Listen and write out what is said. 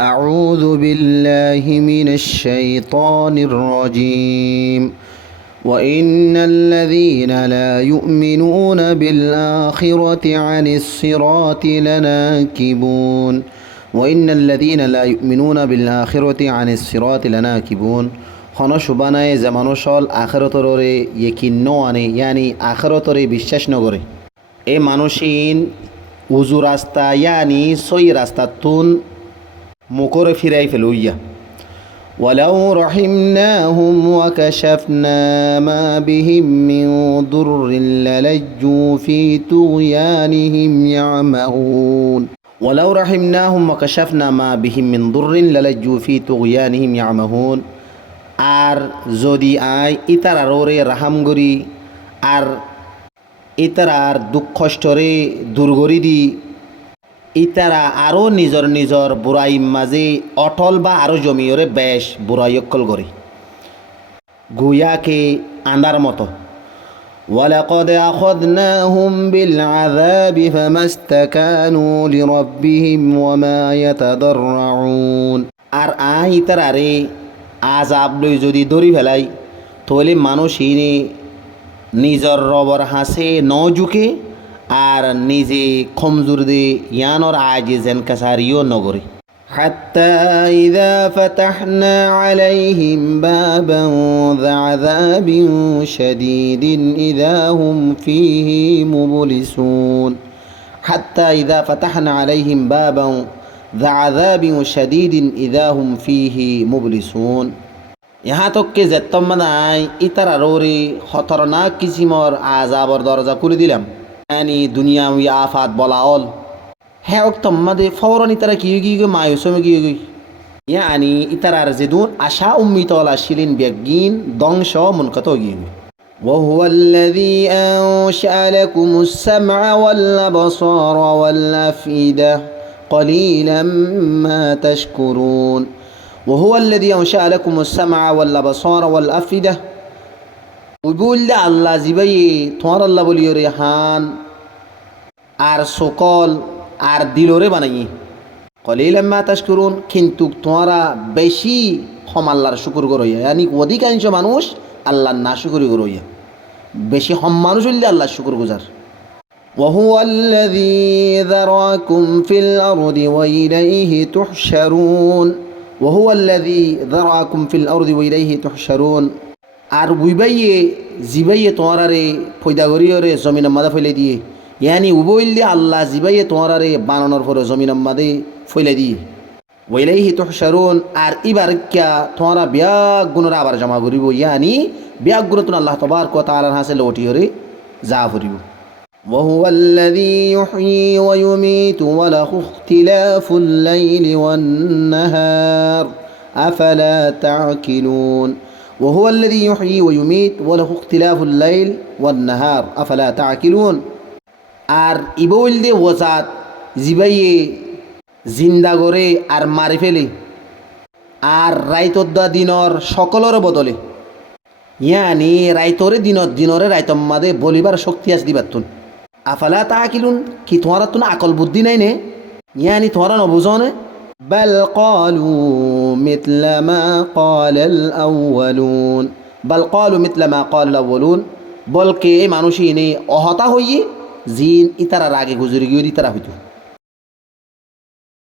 أعوذ بالله من الشيطان الرجيم وإن الذين لا يؤمنون بالآخرة عن الصراط لناكبون وإن الذين لا يؤمنون بالآخرة عن الصراط لناكبون خنا شبانه زمانو شال আখিরাতরে یقین نوانه یعنی আখিরাতরে বিশ্বাস নগরে এই মানুষিন উজু রাস্তা ইয়ানি সই রাস্তাতুন মুকরে ফিরাই ফেলুইয়া ولو رحمناهم وكشفنا ما بهم من ضر للجوا في طغيانهم يعمهون ولو رحمناهم وكشفنا ما بهم من ضر للجوا في طغيانهم يعمهون আর যদি আই ইতারারে রাহাম গরি আর ইতারার দুঃখ কষ্টরে দূর করি দি ইতারা আরও নিজর নিজর বুড়াই মাঝে অটল বা আরও জমিয়রে বেশ বুড়াইয়কল করে গুয়াকে আন্দার মতো ولقد أخذناهم بالعذاب فما استكانوا لربهم وما يتضرعون আর ইতারারে আযাব লই যদি দরি ফেলাই তাহলে মানুষই নিজর রবর হাসে ন ঝুঁকে আর নিজে কমজোর দে ইয়ানোর আজিজেন কাসারিও নগরে حتى إذا فتحنا عليهم بابا ذا عذاب شديد إذا هم فيه مبلسون حتى إذا فتحنا عليهم بابا ذا عذاب شديد إذا هم فيه مبلسون यहाँ तक के जत्तमनाय इतरारोरे खतरनाक किसिमर आजाबर दरजा खुले दिलाम यानी दुनियावी आफात बलाओल है वक्त मदे फौरन इतरा की मायूसो में की यानी इतरार जिदून आशा उम्मीद वाला शिलिन बेगीन दंशो मुनकतो की وهو الذي أنشأ لكم السمع والأبصار والأفئدة قليلا ما تشكرون وهو الذي أنشأ لكم السمع والأبصار والأفئدة ويقول الله زبي توار الله بولي ريحان আর সকল আর দিলরে বানাই قليلا ما تشكرون কিন্তু তোমরা বেশি হম আল্লাহর শুকর করইয়া यानी অধিকাংশ মানুষ আল্লাহর নাশুকরি করইয়া বেশি হম মানুষ হইলে আল্লাহর শুকর গুজার وهو الذي ذراكم في الأرض وإليه تحشرون وهو الذي ذراكم في الأرض وإليه تحشرون আর বুইবাইয়ে জিবাইয়ে তোমরারে পয়দা করিয়রে জমিনের মাঝে ফেলে দিয়ে यानी उबोइल्ले अल्लाह जिबाइए तुम्हारे बानर फर जमीन मादे फैले दिए वैलाइहि तुहशरुन और इबार क्या तुम्हारा ब्याग गुणर आबार जमा करिब यानी ब्याग गुण तुन अल्लाह तबारक व तआला हासे लौटियरे जा फरिब وهو الذي يحيي ويميت وله اختلاف الليل والنهار أفلا تعقلون وهو الذي يحيي ويميت وله اختلاف الليل والنهار أفلا تعقلون আর ইবউল দে ওজাত জিবাইয়ে জিন্দা করে আর মারি ফেলে আর রাইতদ্দা দিনর সকলের বদলে ইয়ানি রাইতরে দিনরে রাইতম মাদে বলিবার শক্তি আস দিবাতুন আফালা তাকিলুন কি তোমার তুন আকল বুদ্ধি নাই নে ইয়ানি তোমার নবুঝনে بل قالوا مثل ما قال الأولون بل قالوا مثل ما قال الأولون বলকে মানুষই নে অহতা হইয়ে জিন ইতারার আগে গুজরি গিয়ে ইতারা হইতো